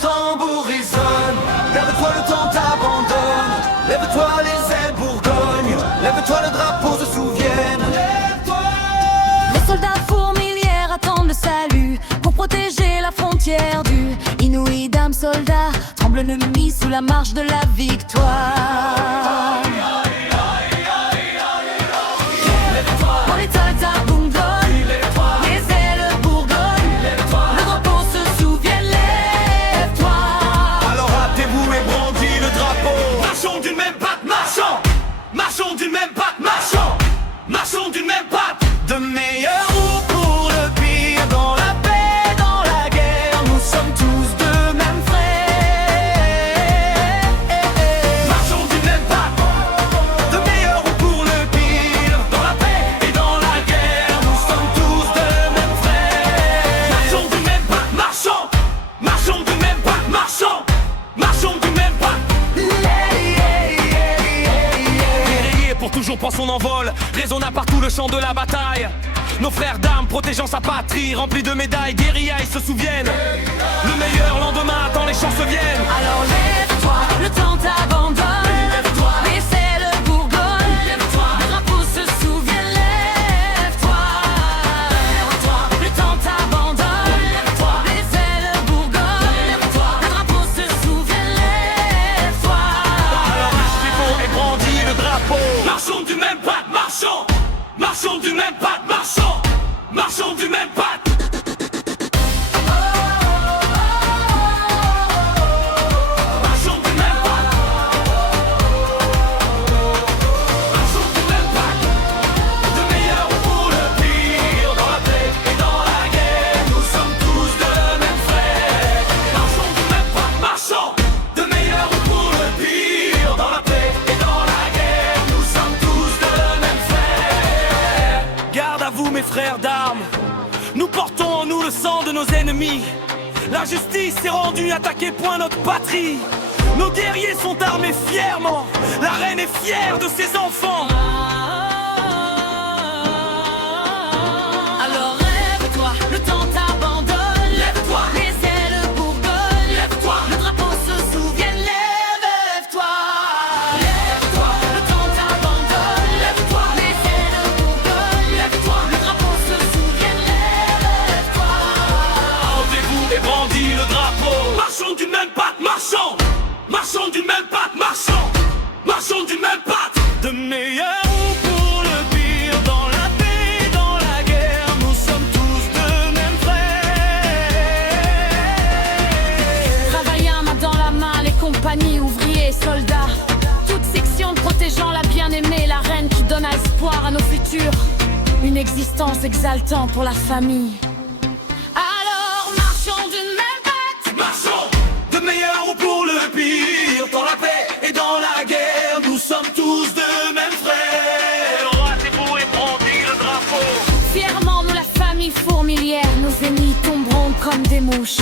tambours résonnent. Lève-toi, le temps t'abandonne. Lève-toi, les ailes Bourgogne. Lève-toi, le drapeau se souvienne. Lève-toi. Les soldats fourmilières attendent le salut pour protéger la frontière du Inouï. Dames soldats, tremble l'ennemi sous la marche de la victoire. Pour les soldats Bourgogne, les ailes Bourgogne, le drapeau se souvient, lève-toi. Alors hâtez-vous et brandis le drapeau. Marchons d'une même patte, marchons. Marchons d'une même patte, marchons. Marchons d'une même patte. De meilleurs ou pour le pire, dans la paix, dans la guerre, nous sommes tous de même frères. Marchons d'une même patte. De meilleurs ou pour le pire, Dans la paix et dans la guerre, nous sommes tous de même frères. marchons d'une même patte, marchons. Marchons d'une même patte, marchons. Marchons d'une même patte. Guerrier pour toujours prend son envol, résonna partout le champ de la bataille. Nos frères d'armes protégeant sa patrie, remplis de médailles, guérilla, ils se souviennent. Le meilleur lendemain attend les chances viennent. Alors lève-toi, le temps t'abandonne. Lève-toi. Les ailes Bourgogne, Lève-toi. le drapeau se souvient, lève-toi. Le temps t'abandonne. Lève-toi. Les ailes Bourgogne, Lève-toi. le drapeau se souvient, lève-toi. Alors marche et brandis le drapeau. Marchons du même patte, marchons. Marchons du même patte, marchons. Marchons du même patte. Marchons du même patte. Marchons du même patte. De meilleur ou pour le pire, dans la paix et dans la guerre, nous sommes tous de même frères. Marchons du même patte, marchons. De meilleur ou pour le pire, dans la paix et dans la guerre, nous sommes tous de même frères. Garde à vous mes frères d'armes, nous portons en nous le sang de nos ennemis. La justice est rendue, attaquez point notre patrie. Nos guerriers sont armés fièrement, la reine est fière de ses enfants. Alors lève-toi, le temps t'abandonne. Lève-toi. Les ailes Bourgogne, Lève-toi. le drapeau se souvient, lève-toi. Lève-toi, le temps t'abandonne. Lève-toi. Les ailes Bourgogne, Lève-toi. le drapeau se souvient, lève-toi. Rendez-vous et brandis le drapeau. Marchons d'une même patte, marchons. Marchons d'une même patte, marchons. Marchons d'une même patte. De meilleur ou pour le pire, dans la paix, dans la guerre, nous sommes tous de même frères. Travaillant main dans la main, les compagnies, ouvriers, soldats. Toute section protégeant la bien-aimée, la reine qui donne espoir à nos futurs. Une existence exaltante pour la famille. Alors marchons d'une même patte. Marchons. De meilleur ou pour le pire, dans la paix et dans la guerre, nous sommes tous de même frères. Hâtez-vous et brandis le drapeau. Fièrement, nous la famille fourmilière, nos ennemis tomberont comme des mouches.